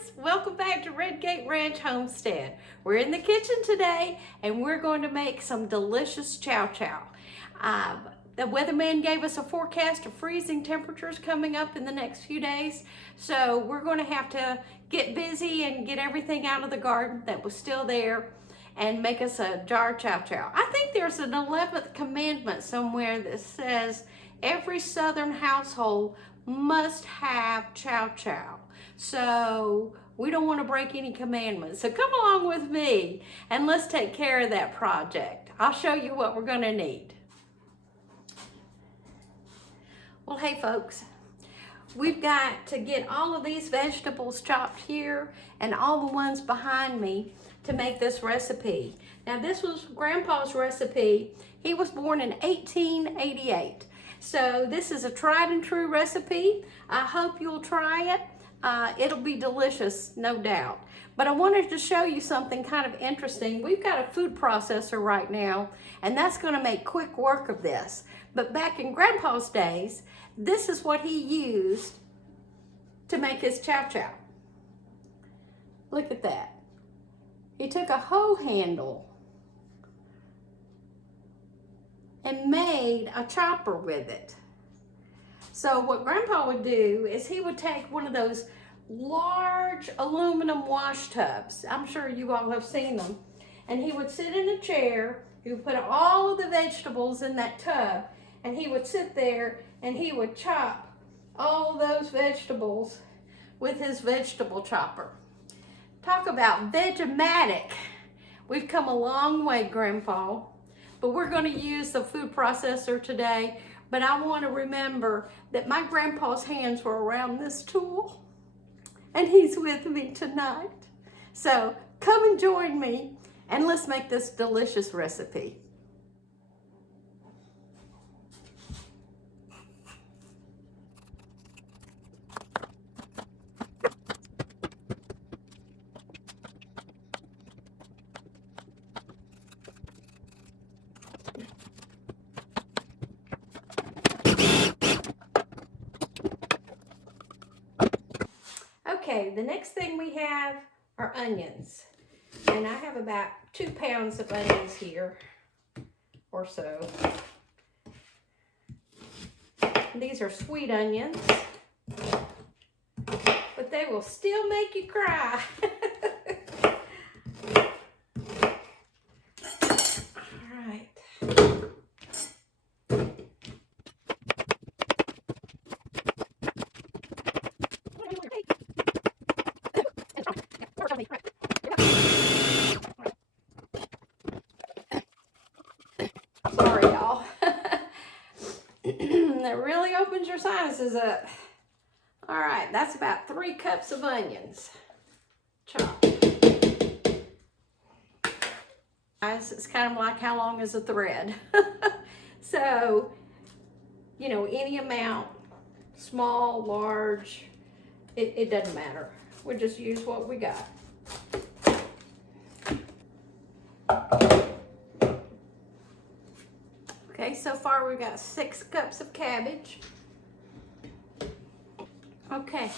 friends, welcome back to Redgate Ranch Homestead. We're in the kitchen today and we're going to make some delicious chow chow. The weatherman gave us a forecast of freezing temperatures coming up in the next few days, so we're going to have to get busy and get everything out of the garden that was still there and make us a jar of chow chow. I think there's an 11th commandment somewhere that says every southern household must have chow chow. So we don't want to break any commandments. So come along with me and let's take care of that project. I'll show you what we're going to need. Well, hey folks, we've got to get all of these vegetables chopped here and all the ones behind me to make this recipe. Now this was Grandpa's recipe. He was born in 1888. So this is a tried and true recipe. I hope you'll try it. It'll be delicious, no doubt. But I wanted to show you something kind of interesting. We've got a food processor right now, and that's going to make quick work of this. But back in Grandpa's days, this is what he used to make his chow chow. Look at that. He took a hoe handle and made a chopper with it. So what Grandpa would do is he would take one of those large aluminum wash tubs. I'm sure you all have seen them. And he would sit in a chair. He would put all of the vegetables in that tub, and he would sit there and he would chop all those vegetables with his vegetable chopper. Talk about Vegematic. We've come a long way, Grandpa. But we're going to use the food processor today. But I want to remember that my Grandpa's hands were around this tool. And he's with me tonight. So come and join me and let's make this delicious recipe. Okay, the next thing we have are onions. And I have about 2 pounds of onions here, or so. These are sweet onions, but they will still make you cry. All right. Sorry, y'all. That really opens your sinuses up. All right, that's about 3 cups of onions chopped. Guys, it's kind of like how long is a thread. So, you know, any amount, small, large, it doesn't matter. We'll just use what we got. Okay, so far we've got 6 cups of cabbage. Okay,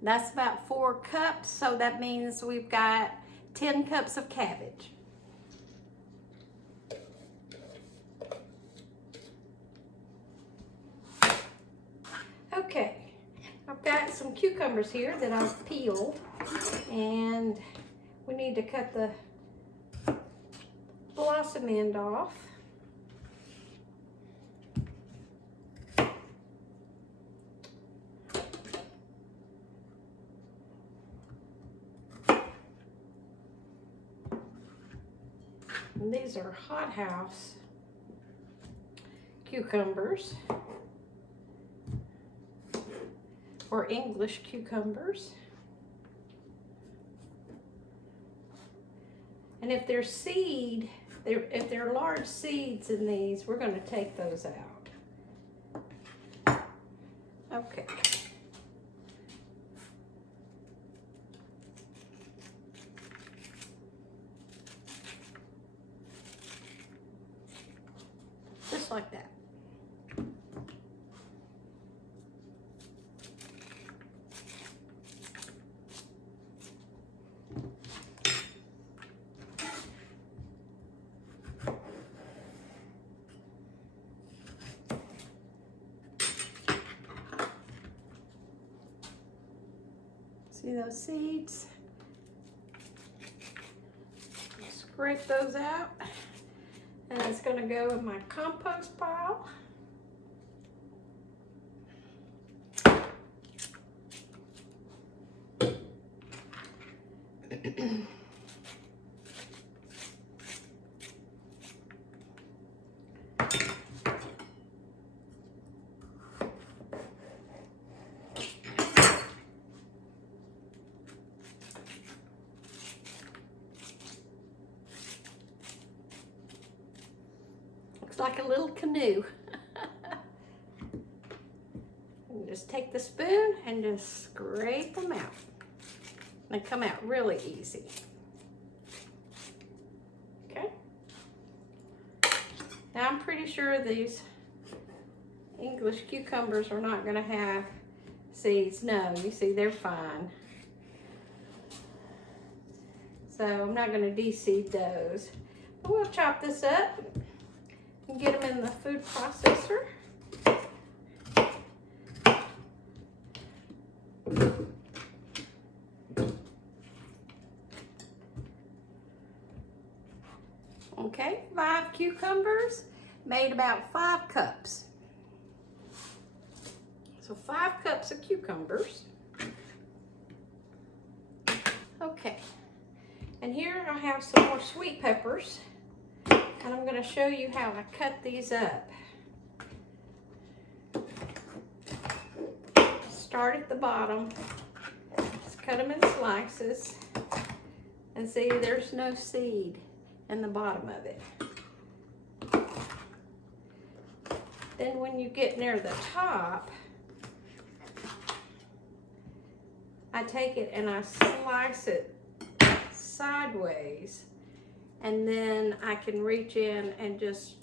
that's about 4 cups, so that means we've got 10 cups of cabbage. Okay, I've got some cucumbers here that I've peeled, and we need to cut the blossom end off. And these are hothouse cucumbers, or English cucumbers. And if there's seed, if there are large seeds in these, we're going to take those out. Okay. Just like that. See those seeds? Scrape those out. And it's going to go in my compost pile. Looks like a little canoe. And just take the spoon and just scrape them out. They come out really easy. Okay. Now I'm pretty sure these English cucumbers are not going to have seeds. No, you see they're fine. So I'm not going to de-seed those. But we'll chop this up and get them in the food processor. Okay, 5 cucumbers made about 5 cups. So 5 cups of cucumbers. Okay, and here I have some more sweet peppers, and I'm going to show you how I cut these up. Start at the bottom, just cut them in slices, and see there's no seed in the bottom of it. Then when you get near the top, I take it and I slice it sideways, and then I can reach in and just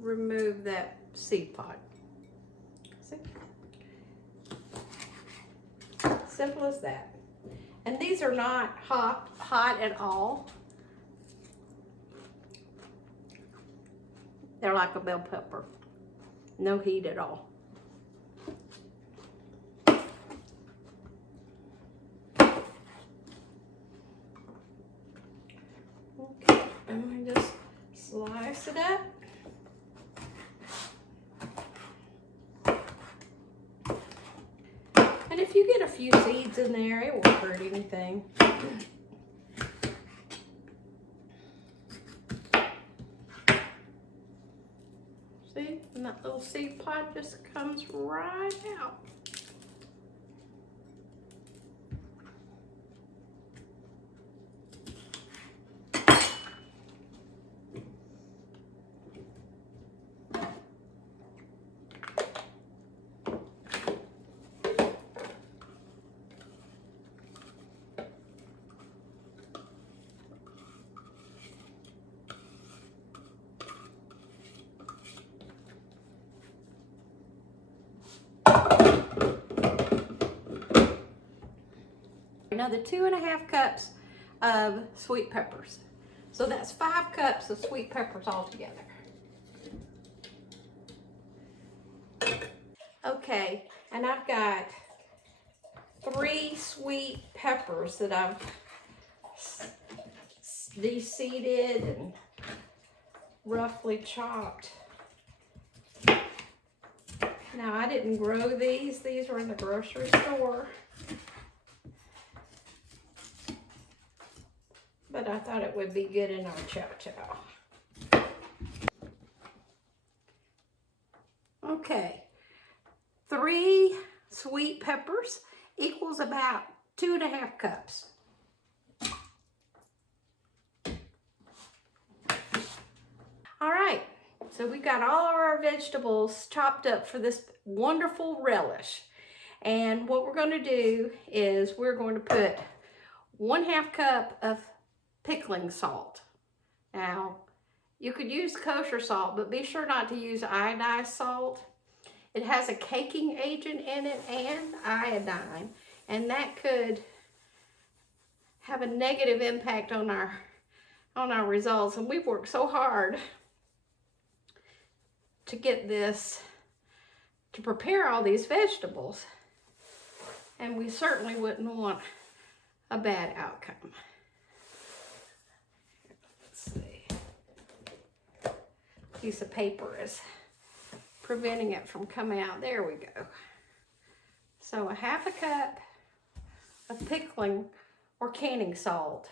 remove that seed pod. See? Simple as that. And these are not hot at all. They're like a bell pepper. No heat at all. Okay, and I just slice it up. And if you get a few seeds in there, it won't hurt anything. See, and that little seed pod just comes right out. Another 2½ cups of sweet peppers. So that's 5 cups of sweet peppers altogether. Okay, and I've got 3 sweet peppers that I've de-seeded and roughly chopped. Now I didn't grow these. These were in the grocery store. But I thought it would be good in our Chow Chow. Okay, 3 sweet peppers equals about 2½ cups. All right, so we got all of our vegetables chopped up for this wonderful relish. And what we're going to do is we're going to put 1/2 cup of pickling salt. Now, you could use kosher salt, but be sure not to use iodized salt. It has a caking agent in it and iodine, and that could have a negative impact on our results. And we've worked so hard to get this, to prepare all these vegetables, and we certainly wouldn't want a bad outcome. Let's see. Piece of paper is preventing it from coming out. There we go. So a half a cup of pickling or canning salt.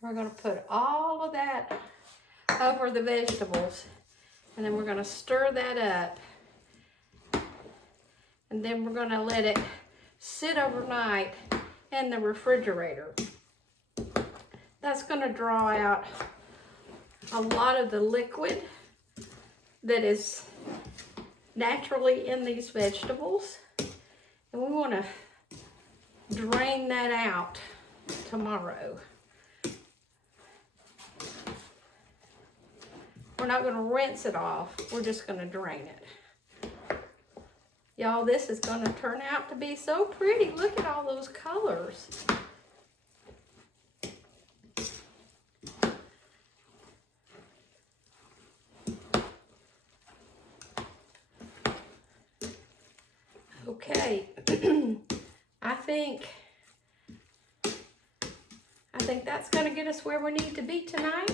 We're going to put all of that over the vegetables, and then we're going to stir that up, and then we're going to let it sit overnight in the refrigerator. That's going to draw out a lot of the liquid that is naturally in these vegetables, and we want to drain that out tomorrow. We're not going to rinse it off, we're just going to drain it. Y'all, this is going to turn out to be so pretty. Look at all those colors. Okay, I think that's going to get us where we need to be tonight.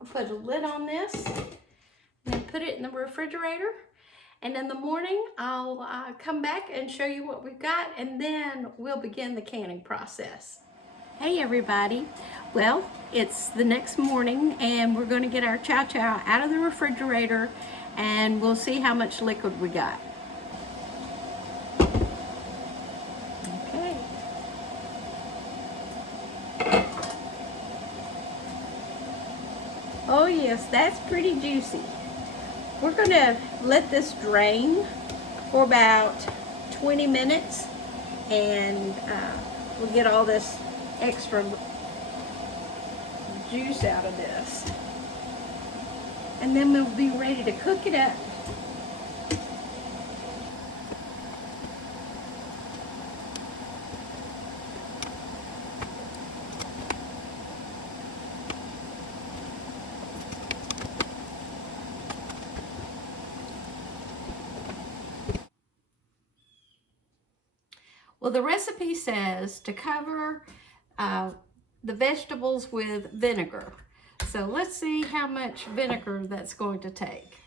I'll put a lid on this and put it in the refrigerator. And in the morning, I'll come back and show you what we've got, and then we'll begin the canning process. Hey everybody, well, it's the next morning and we're going to get our Chow Chow out of the refrigerator and we'll see how much liquid we got. Okay. Oh yes, that's pretty juicy. We're going to let this drain for about 20 minutes and we'll get all this extra juice out of this, and then we'll be ready to cook it up. Well, the recipe says to cover the vegetables with vinegar. So let's see how much vinegar that's going to take.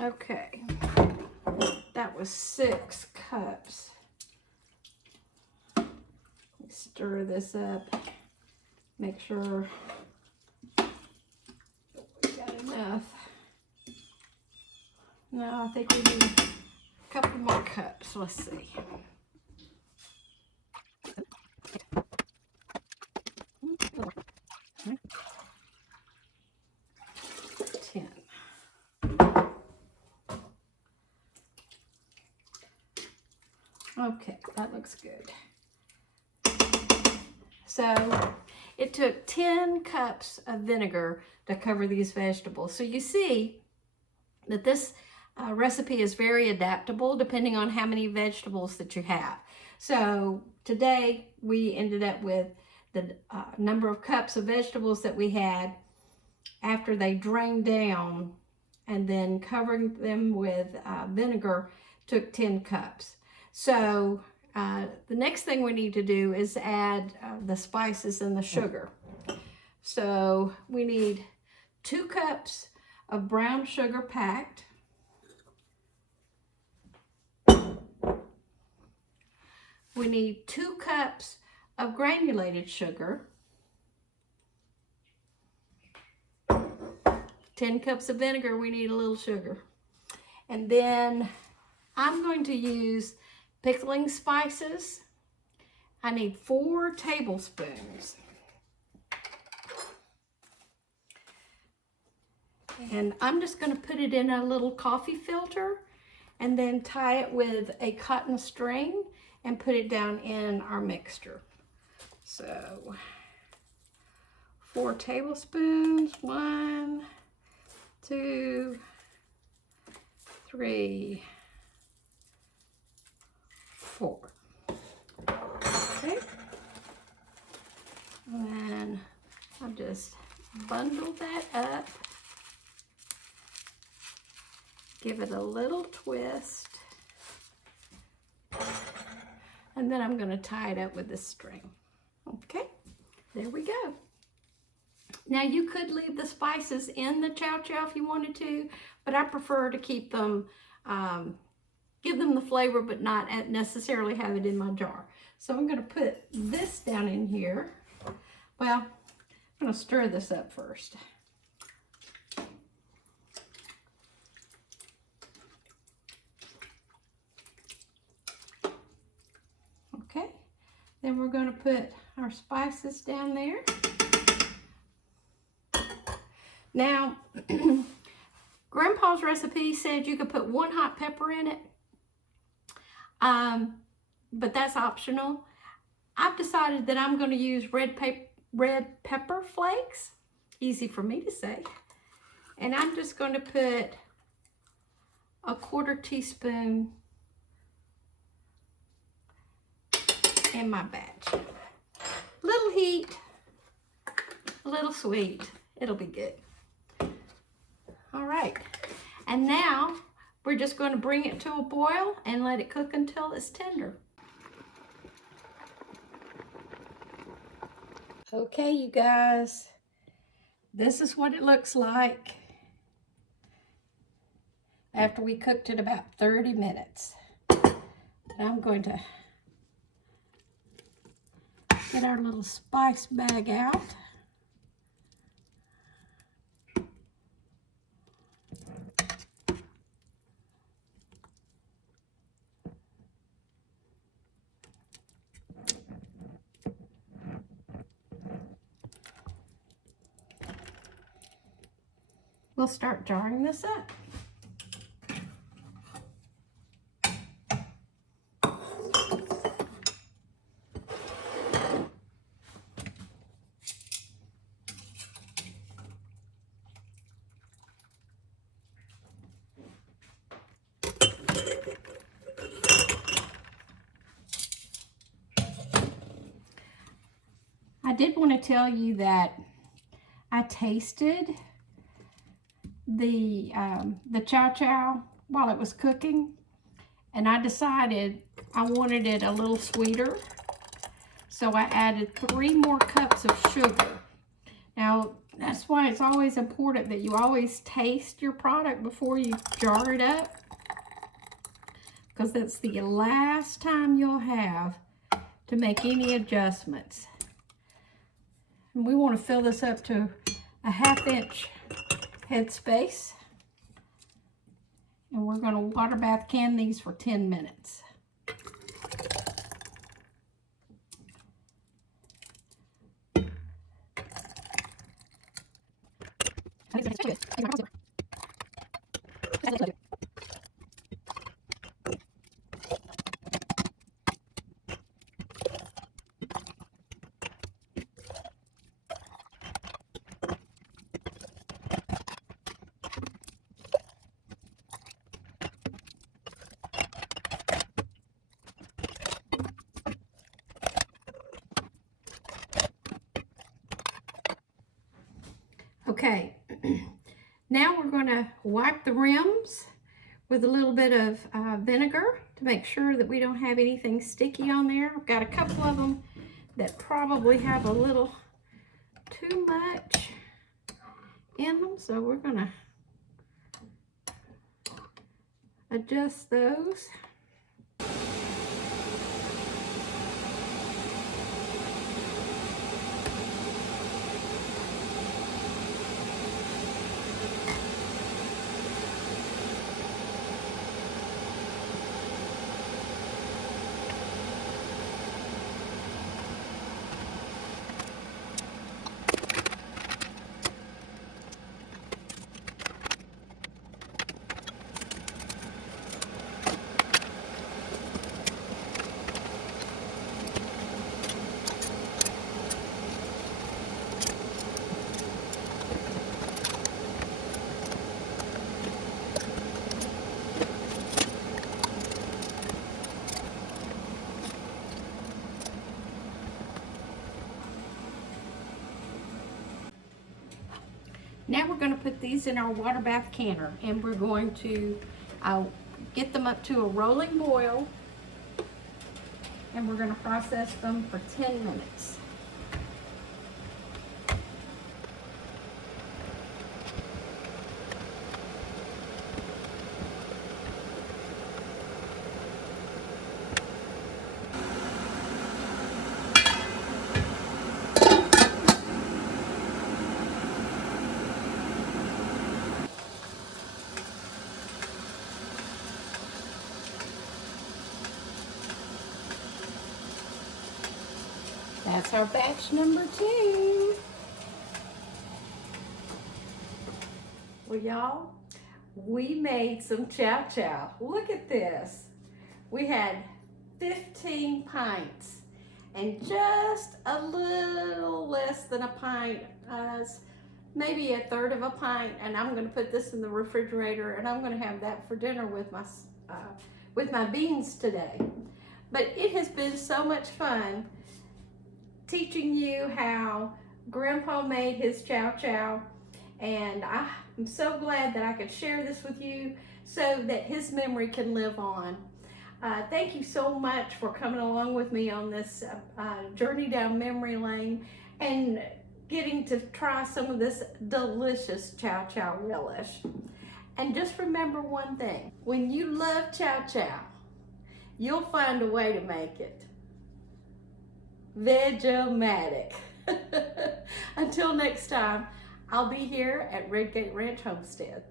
Okay, that was 6 cups. Stir this up, make sure we got enough. No, I think we need a couple more cups. Let's see. 10. Okay, that looks good. So it took 10 cups of vinegar to cover these vegetables. So you see that this recipe is very adaptable depending on how many vegetables that you have. So today we ended up with the number of cups of vegetables that we had after they drained down, and then covering them with vinegar took 10 cups. So the next thing we need to do is add the spices and the sugar. So we need 2 cups of brown sugar packed. We need 2 cups of granulated sugar. 10 cups of vinegar, we need a little sugar. And then I'm going to use pickling spices. I need 4 tablespoons. And I'm just going to put it in a little coffee filter and then tie it with a cotton string and put it down in our mixture. So 4 tablespoons, 1, 2, 3, 4. just bundle that up. Give it a little twist. And then I'm going to tie it up with this string. Okay, there we go. Now you could leave the spices in the Chow Chow if you wanted to, but I prefer to keep them, give them the flavor, but not necessarily have it in my jar. So I'm going to put this down in here. Well, I'm going to stir this up first. Okay, then we're going to put our spices down there. Now, Grandpa's recipe said you could put 1 hot pepper in it, but that's optional. I've decided that I'm going to use red pepper flakes, easy for me to say, and I'm just going to put a 1/4 teaspoon in my batch. Little heat, a little sweet, it'll be good. All right, and now we're just going to bring it to a boil and let it cook until it's tender. Okay, you guys, this is what it looks like after we cooked it about 30 minutes. And I'm going to get our little spice bag out. We'll start jarring this up. I did want to tell you that I tasted the Chow Chow while it was cooking, and I decided I wanted it a little sweeter, so I added 3 more cups of sugar. Now that's why it's always important that you always taste your product before you jar it up, because that's the last time you'll have to make any adjustments. And we want to fill this up to a 1/2 inch headspace. And we're going to water bath can these for 10 minutes. Okay, now we're going to wipe the rims with a little bit of vinegar to make sure that we don't have anything sticky on there. I've got a couple of them that probably have a little too much in them, so we're going to adjust those. Now we're going to put these in our water bath canner, and we're going to get them up to a rolling boil, and we're going to process them for 10 minutes. That's our batch number 2. Well, y'all, we made some chow chow. Look at this. We had 15 pints and just a little less than a pint, maybe a third of a pint, and I'm going to put this in the refrigerator, and I'm going to have that for dinner with my beans today. But it has been so much fun teaching you how Grandpa made his chow chow, and I'm so glad that I could share this with you so that his memory can live on. Thank you so much for coming along with me on this journey down memory lane and getting to try some of this delicious chow chow relish. And just remember one thing: when you love chow chow, you'll find a way to make it veg-o-matic. Until next time, I'll be here at Redgate Ranch Homestead.